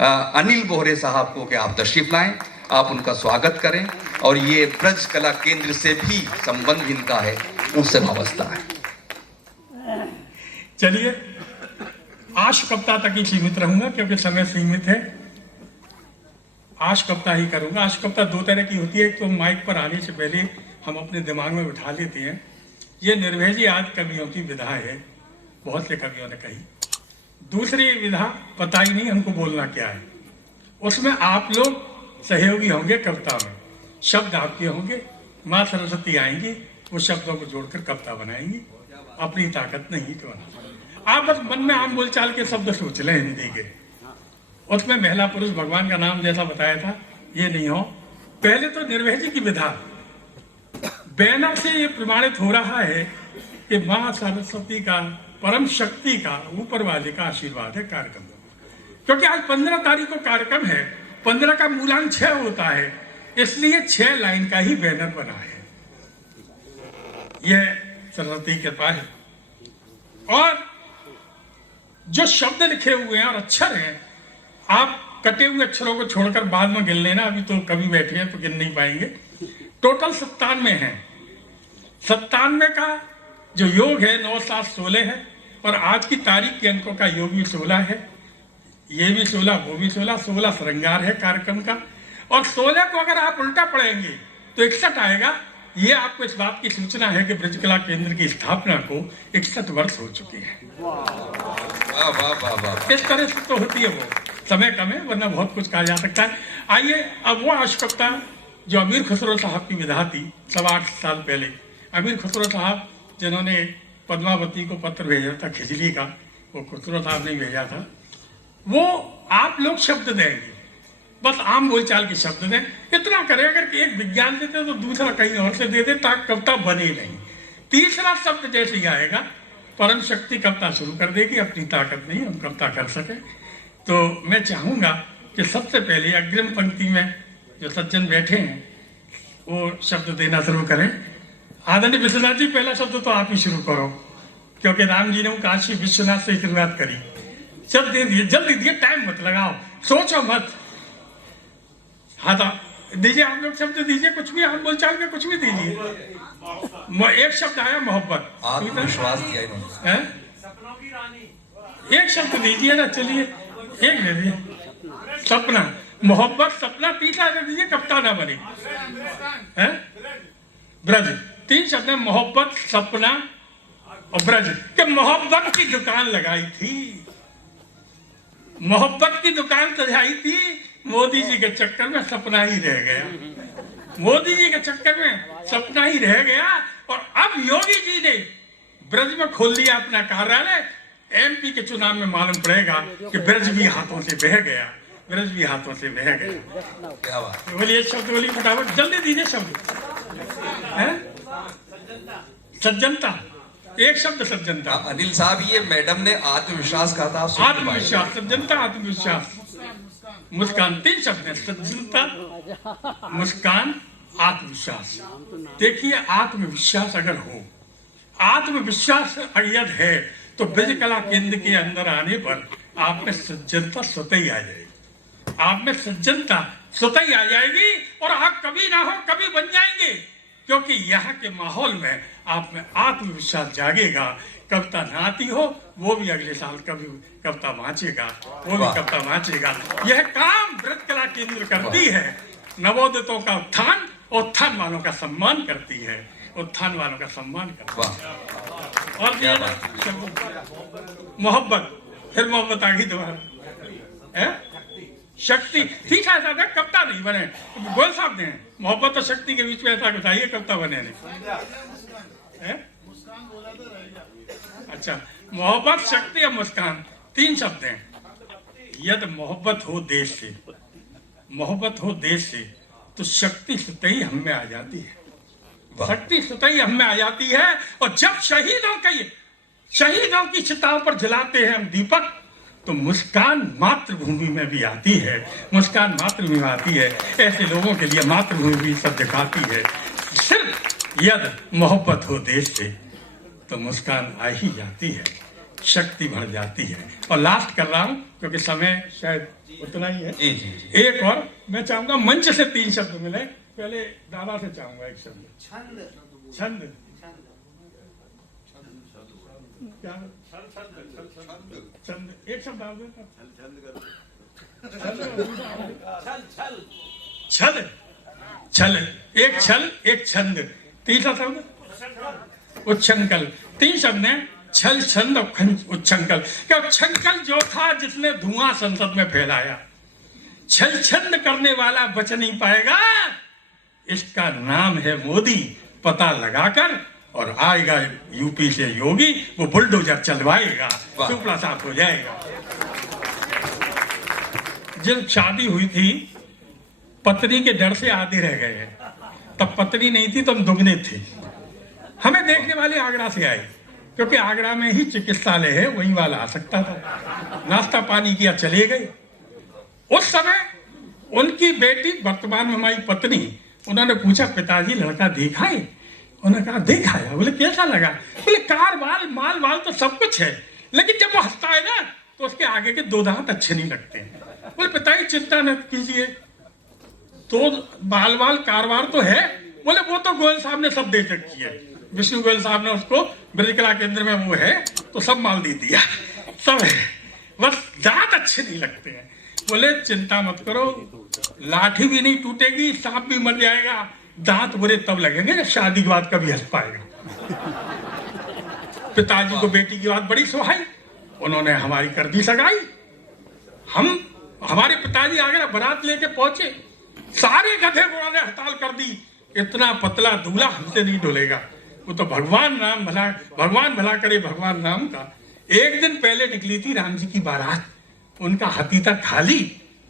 अनिल बोहरे साहब को कि आप तशरीफ लाएं, आप उनका स्वागत करें और ये ब्रज कला केंद्र से भी संबंध इनका है, उनसे वाबस्ता है। चलिए, आज कविता तक ही सीमित रहूंगा क्योंकि समय सीमित है। आज कविता ही करूंगा। आज कविता दो तरह की होती है। एक तो माइक पर आने से पहले हम अपने दिमाग में बिठा लेते हैं। ये निर्भेजी आदि कवियों की विधा है, बहुत से कवियों ने कही। दूसरी विधा पता ही नहीं हमको बोलना क्या है। उसमें आप लोग सहयोगी होंगे। कविता में शब्द आपके होंगे, माँ सरस्वती आएंगी, वो शब्दों को जोड़कर कविता बनाएंगी। अपनी ताकत नहीं तो बना। आप बस मन में आम बोलचाल के शब्द सोच लें हिंदी के। उसमें महिला पुरुष भगवान का नाम जैसा बताया था, ये नहीं हो। पहले तो निर्भेजी की विधा बैनर से ये प्रमाणित हो रहा है कि माँ सरस्वती का, परम शक्ति का, ऊपर वाले का आशीर्वाद है कार्यक्रम। क्योंकि आज 15 तारीख को कार्यक्रम है, 15 का मूलांक 6 होता है, इसलिए 6 लाइन का ही बैनर बना है। यह सरस्वती के पास है। और जो शब्द लिखे हुए हैं और अक्षर हैं, आप कटे हुए अक्षरों को छोड़कर बाद में गिन लेना। अभी तो कभी बैठे हैं तो गिन नहीं पाएंगे। टोटल 97 है। 97 का जो योग है 9, 7, 16 है। और आज की तारीख के अंकों का योग भी 16 है। ये भी 16, वो भी 16। 16 श्रृंगार है कार्यक्रम का। और 16 को अगर आप उल्टा पढ़ेंगे तो 61 आएगा। ये आपको इस बात की सूचना है कि ब्रज कला केंद्र की स्थापना को 61 वर्ष हो चुके हैं। इस तरह से तो होती है वो। समय कम है, वरना बहुत कुछ कहा जा सकता है। आइए, अब वो आवश्यकता जो अमीर खुसरो साहब की विधा थी 8.25 साल पहले। अमीर खुसरो साहब जिन्होंने पद्मावती को पत्र भेजा था खिजली का, वो खुसरो साहब ने भेजा था। वो आप लोग शब्द देंगे, बस आम बोलचाल के शब्द दें। इतना करें, अगर एक विज्ञान देते तो दूसरा कहीं और से दे दे ताकि कविता बने नहीं। तीसरा शब्द जैसे ही आएगा, परम शक्ति कविता शुरू कर देगी। अपनी ताकत नहीं हम कविता कर सके। तो मैं चाहूंगा कि सबसे पहले अग्रिम पंक्ति में जो सज्जन बैठे हैं वो शब्द देना शुरू करें। आदरणीय विश्वनाथ जी, पहला शब्द तो आप ही शुरू करो, क्योंकि राम जी ने काशी विश्वनाथ से शुरुआत करी। शब्द दे दिए, जल्दी दिए, टाइम मत लगाओ, सोचो मत। हाँ तो दीजिए, आप लोग शब्द दीजिए, कुछ भी, हम बोलचाल में कुछ भी दीजिए। एक शब्द आया मोहब्बत, आत्मविश्वास दिया इन्होंने। एक शब्द दीजिए ना, चलिए एक दे दीजिए। सपना, मोहब्बत, सपना। तीसरा दे दीजिए, कविता ना बने। ब्रज, 3 शब्द है, मोहब्बत, सपना और ब्रज। कि मोहब्बत की दुकान लगाई थी, मोहब्बत की दुकान सजाई थी, मोदी जी के चक्कर में सपना ही रह गया। मोदी जी के चक्कर में सपना ही रह गया। और अब योगी जी ने ब्रज में खोल दिया अपना कार्यालय। एमपी के चुनाव में मालूम पड़ेगा कि ब्रज भी हाथों से बह गया, ब्रज भी हाथों से बह गया। क्या बात। बोलिए शब्द, बोलिए फटाफट, जल्दी दीजिए शब्द। सज्जनता, एक शब्द सज्जनता। अनिल साहब, ये मैडम ने आत्मविश्वास कहा था। आत्मविश्वास, सज्जनता, आत्मविश्वास। मुस्कान, 3 शब्द है, सज्जनता, मुस्कान, आत्मविश्वास। देखिए, आत्मविश्वास अगर हो, आत्मविश्वास अगर है तो ब्रज कला केंद्र के अंदर आने पर आप में सज्जनता स्वतः ही आ जाएगी। आप में सज्जनता स्वतः ही आ जाएगी और आप कभी ना हो कभी बन जाएंगे। क्योंकि यहाँ के माहौल में आप में आत्मविश्वास जागेगा। कविता ना आती हो, वो भी अगले साल कभी कविता वांचेगा, वो भी कविता वांचेगा। यह काम ब्रज कला केंद्र करती है। नवोदितों का उत्थान, उत्थान वालों का सम्मान करती है, उत्थान वालों का सम्मान करती है। और मोहब्बत, फिर मोहब्बत आ गई दोबारा। शक्ति, ठीक है, ऐसा कविता नहीं बने, बोल सकते हैं। मोहब्बत और शक्ति के बीच में ऐसा बताइए कविता बने नहीं। अच्छा, मोहब्बत, शक्ति और मुस्कान, 3 शब्द हैं। यदि मोहब्बत हो देश से, मोहब्बत हो देश से, तो शक्ति स्वतः ही हम में आ जाती है। शक्ति स्वतः ही हम में आ जाती है। और जब शहीदों की चिताओं पर जलाते हैं हम दीपक, तो मुस्कान मातृभूमि में भी आती है। मुस्कान मातृभूमि में आती है। ऐसे लोगों के लिए मातृभूमि भी सब दिखाती है। सिर्फ यदि मोहब्बत हो देश से तो मुस्कान आ ही जाती है। शक्ति बढ़ जाती है। और लास्ट कर रहा हूं क्योंकि समय शायद उतना ही है। जी जी जी। एक और मैं चाहूंगा मंच से 3 शब्द मिले। पहले दादा से चाहूंगा एक शब्द। छंद। क्या? छंद। एक शब्द आप देना। छल। छल। एक छल, एक छंद। तीसरा शब्द उच्छृंखल। 3 शब्द हैं, छल, छंद और उच्छृंखल। क्या उच्छृंखल जो था जिसने धुआं संसद में फैलाया, छल छंद करने वाला बच नहीं पाएगा। इसका नाम है मोदी। पता लगाकर और आएगा यूपी से योगी, वो बुलडोजर चलवाएगा, सुपड़ा साफ हो जाएगा। जब शादी हुई थी, पत्नी के डर से आधे रह गए। तब पत्नी नहीं थी, तुम दुगने थे। हमें देखने वाले आगरा से आए, क्योंकि आगरा में ही चिकित्सालय है, वहीं वाला आ सकता था। नाश्ता पानी किया, चले गए। उस समय उनकी बेटी, वर्तमान में हमारी पत्नी, उन्होंने पूछा, पिताजी लड़का देखा है? उन्होंने कहा देखा है। बोले कैसा लगा? बोले कार बाल माल वाल तो सब कुछ है, लेकिन जब वो हंसता है ना तो उसके आगे के 2 दांत अच्छे नहीं लगते हैं। बोले पिताजी चिंता न कीजिए, तो बाल वाल कारवार तो है। बोले वो तो गोयल साहब ने सब दे रखी है, विष्णु गोयल साहब ने उसको ब्रज कला केंद्र में वो है तो सब माल दे दिया, सब है, बस दांत अच्छे नहीं लगते हैं। बोले चिंता मत करो, लाठी भी नहीं टूटेगी, सांप भी मर जाएगा, दांत बुरे तब लगेंगे जब शादी के बाद कभी हंस पाएगा। पिताजी को बेटी की बात बड़ी सुहाई, उन्होंने हमारी कर दी सगाई। हमारे पिताजी आगरा बारात लेके पहुंचे, सारे गधे घोड़ों ने हड़ताल कर दी, इतना पतला दूल्हा हमसे नहीं डोलेगा। वो तो भगवान भला करे भगवान राम का। एक दिन पहले निकली थी राम जी की बारात, उनका हाथी तक खाली,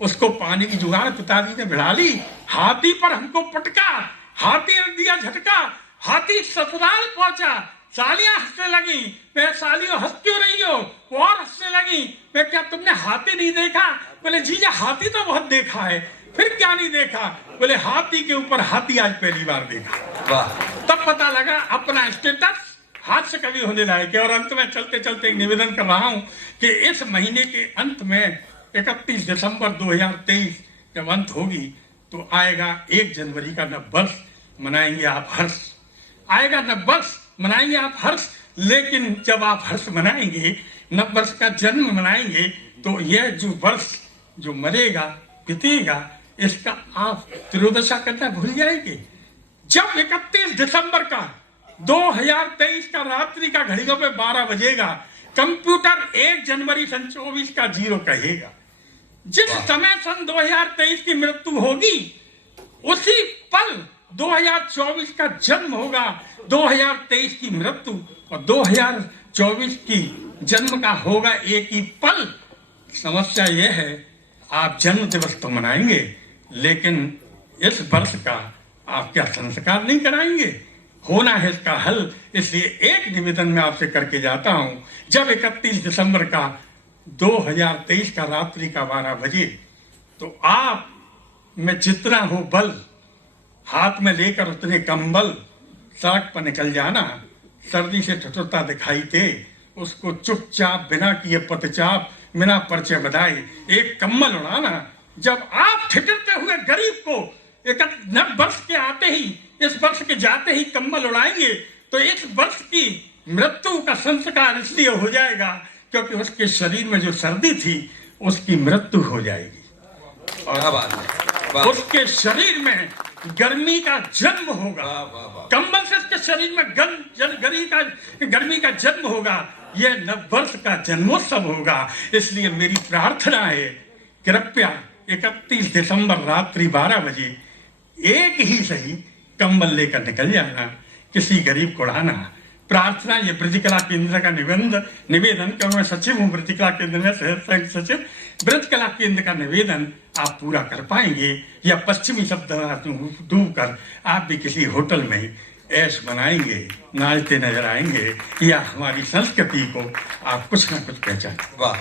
उसको पानी की जुगाड़ पिताजी ने बढ़ा ली। हाथी पर हमको पटका, हाथी ने दिया झटका, हाथी ससुराल पहुंचा। सालियां हंसने लगी, मैं सालियों हंस क्यों रही हो? वो और हंसने लगी, मैं क्या तुमने हाथी नहीं देखा? बोले जीजा हाथी तो बहुत देखा है, फिर क्या नहीं देखा? बोले हाथी के ऊपर हाथी आज पहली बार देखा। तब पता लगा अपना स्टेटस हाथ से कभी होने लायक है। और अंत में चलते चलते एक निवेदन कर रहा हूं कि इस महीने के अंत में 31 दिसंबर 2023 जब अंत होगी तो आएगा 1 जनवरी का नववर्ष, मनाएंगे आप हर्ष। आएगा नववर्ष, मनाएंगे आप हर्ष। लेकिन जब आप हर्ष मनाएंगे, नववर्ष का जन्म मनाएंगे, तो यह जो वर्ष जो मरेगा बीतेगा, इसका आप तिरोदशा करना भूल जाएंगे। जब 31 दिसंबर का 2023 का रात्रि का घड़ियों में 12 बजेगा, कंप्यूटर 1 जनवरी सन 24 का 0 कहेगा। जिस समय सन 2023 की मृत्यु होगी, उसी पल 2024 का जन्म होगा। 2023 की मृत्यु और 2024 की जन्म का होगा एक ही पल। समस्या यह है, आप जन्म दिवस तो मनाएंगे, लेकिन इस वर्ष का आप क्या संस्कार नहीं कराएंगे? होना है इसका हल। इसलिए एक निवेदन मैं आपसे करके जाता हूं, जब 31 दिसंबर का 2023 का रात्रि का 12 बजे, तो आप में जितना हो बल, हाथ में लेकर उतने कंबल सड़क पर निकल जाना। सर्दी से ठठुरता दिखाई दे, उसको चुपचाप बिना किए पतचाप, बिना परिचय बधाई एक कंबल उड़ाना। जब आप ठिठुरते हुए गरीब को नव वर्ष के आते ही, इस वर्ष के जाते ही कंबल उड़ाएंगे, तो इस वर्ष की मृत्यु का संस्कार इसलिए हो जाएगा क्योंकि उसके शरीर में जो सर्दी थी उसकी मृत्यु हो जाएगी और उसके शरीर में गर्मी का जन्म होगा। कंबल से उसके शरीर में गर्मी का जन्म होगा। यह नववर्ष का जन्मोत्सव होगा। इसलिए मेरी प्रार्थना है, कृपया 31 दिसंबर रात्रि 12 बजे एक ही सही कंबल लेकर निकल जाना, किसी गरीब को उड़ाना। प्रार्थना ये ब्रज कला केंद्र का निवेदन, क्योंकि मैं सचिव हूँ ब्रज कला केंद्र में, सचिव ब्रज कला केंद्र का निवेदन आप पूरा कर पाएंगे, या पश्चिमी शब्द डूब कर आप भी किसी होटल में ऐश बनाएंगे, नाचते नजर आएंगे, या हमारी संस्कृति को आप कुछ ना कुछ पहचान। वाह।